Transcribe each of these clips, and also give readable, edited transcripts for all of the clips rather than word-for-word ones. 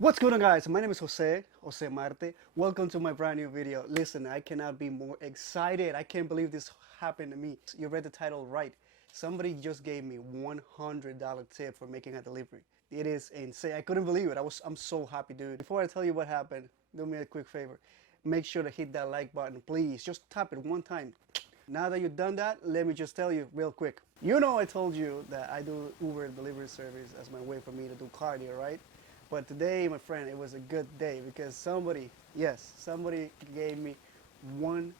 What's going on, guys? My name is Jose Marte. Welcome to my brand new video. Listen, I cannot be more excited. I can't believe this happened to me. You read the title right. Somebody just gave me $100 tip for making a delivery. It is insane. I couldn't believe it. I'm so happy, dude. Before I tell you what happened, do me a quick favor. Make sure to hit that like button, please. Just tap it one time. Now that you've done that, let me just tell you real quick. You know I told you that I do Uber delivery service as my way for me to do cardio, right? But today, my friend, it was a good day because somebody, yes, somebody gave me $100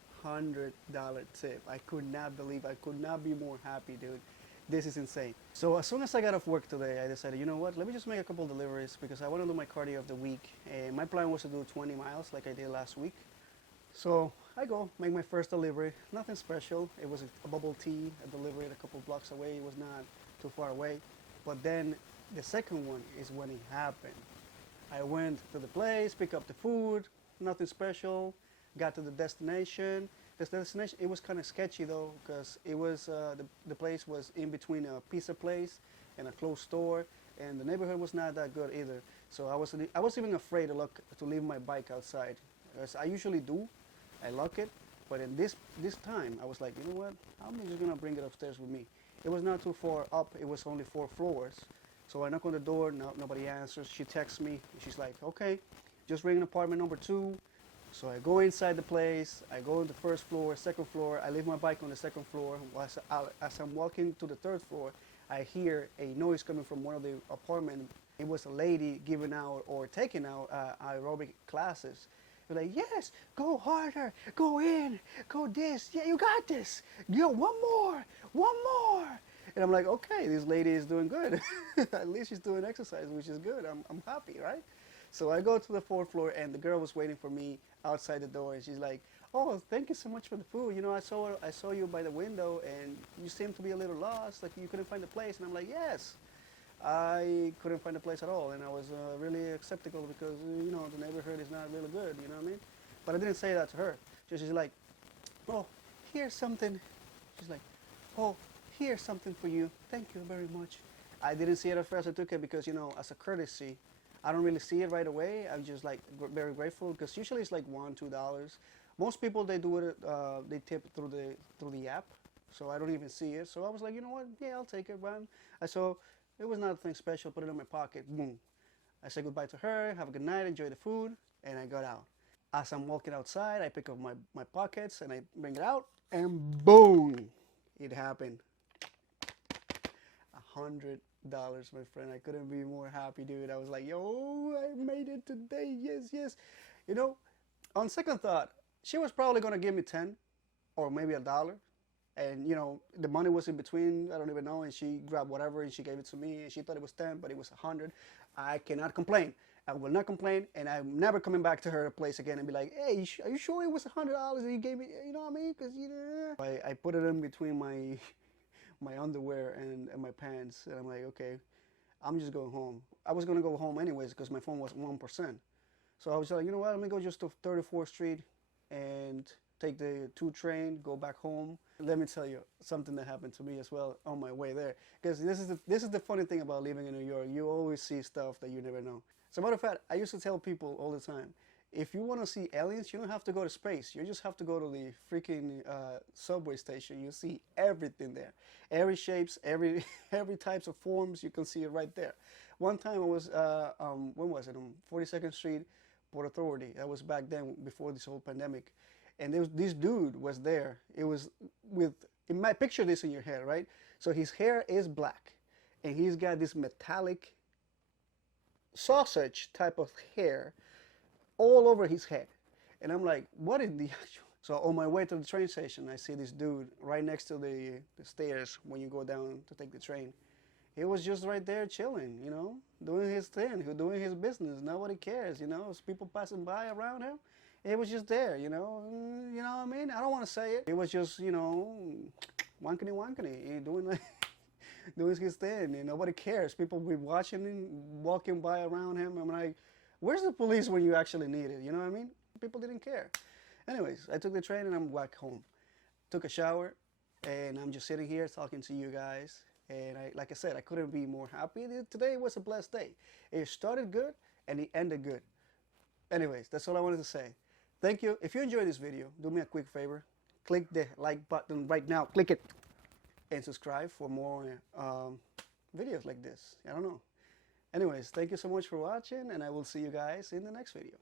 tip. I could not believe, I could not be more happy, dude. This is insane. So as soon as I got off work today, I decided, you know what, let me just make a couple deliveries because I want to do my cardio of the week. And my plan was to do 20 miles like I did last week. So I go make my first delivery. Nothing special. It was a bubble tea, a delivery a couple blocks away. It was not too far away. But then the second one is when it happened. I went to the place, pick up the food, nothing special. Got to the destination. The destination, it was kind of sketchy though, because it was the place was in between a pizza place and a closed store, and the neighborhood was not that good either. So I was even afraid to leave my bike outside, as I usually do. I lock it, but in this time I was like, you know what? I'm just gonna bring it upstairs with me. It was not too far up. It was only 4 floors. So I knock on the door. No, nobody answers. She texts me. She's like, okay, just ring apartment number 2. So I go inside the place. I go on the first floor, second floor. I leave my bike on the second floor. As I'm walking to the third floor, I hear a noise coming from one of the apartments. It was a lady giving out or taking out aerobic classes. They're like, yes, go harder, go in, go this. Yeah, you got this. Yo, one more. And I'm like, okay, this lady is doing good. At least she's doing exercise, which is good. I'm happy, right? So I go to the fourth floor, and the girl was waiting for me outside the door, and she's like, "Oh, thank you so much for the food. You know, I saw you by the window, and you seemed to be a little lost, like you couldn't find the place." And I'm like, "Yes, I couldn't find the place at all, and I was really skeptical because you know the neighborhood is not really good. You know what I mean?" But I didn't say that to her. She's like, "Oh, here's something." She's like, "Oh, here's something for you. Thank you very much." I didn't see it at first. I took it because, you know, as a courtesy, I don't really see it right away. I'm just like very grateful because usually it's like $1, $2. Most people they do it, they tip through the app, so I don't even see it. So I was like, you know what? Yeah, I'll take it, man. I saw it was nothing special. Put it in my pocket. Boom. I said goodbye to her. Have a good night. Enjoy the food, and I got out. As I'm walking outside, I pick up my pockets and I bring it out, and boom, it happened. $100, my friend. I couldn't be more happy, dude. I was like, yo, I made it today. Yes, yes. You know, on second thought, she was probably gonna give me 10 or maybe $1. And you know, the money was in between. I don't even know. And she grabbed whatever and she gave it to me. And she thought it was 10, but it was 100. I cannot complain. I will not complain, and I'm never coming back to her place again and be like, "Hey, are you sure it was $100 that you gave me?" You know what I mean? Because you know, I put it in between my underwear and my pants, and I'm like, okay, I'm just going home. I was gonna go home anyways because my phone was 1%. So I was like, you know what? Let me go just to 34th Street and take the 2 train, go back home. Let me tell you something that happened to me as well on my way there. Because this is the funny thing about living in New York. You always see stuff that you never know. As a matter of fact, I used to tell people all the time, if you want to see aliens, you don't have to go to space. You just have to go to the freaking subway station. You see everything there, every shapes, every every types of forms. You can see it right there. One time I was, when was it? On 42nd Street, Port Authority. That was back then before this whole pandemic, and there was this dude was there. It was with, in my picture this in your head, right? So his hair is black, and he's got this metallic sausage type of hair all over his head. And I'm like, what is the actual? So on my way to the train station, I see this dude right next to the stairs when you go down to take the train. He was just right there chilling, you know, doing his thing, doing his business. Nobody cares, you know. There's people passing by around him. He was just there, you know. You know what I mean? I don't want to say it. He was just, you know, wankety wankety, doing like, doing his thing, and nobody cares. People be watching him, walking by around him. I'm like, where's the police when you actually need it? You know what I mean? People didn't care. Anyways, I took the train and I'm back home. Took a shower, and I'm just sitting here talking to you guys. And like I said, I couldn't be more happy. Today was a blessed day. It started good, and it ended good. Anyways, that's all I wanted to say. Thank you. If you enjoyed this video, do me a quick favor. Click the like button right now. Click it. And subscribe for more videos like this. I don't know. Anyways, thank you so much for watching, and I will see you guys in the next video.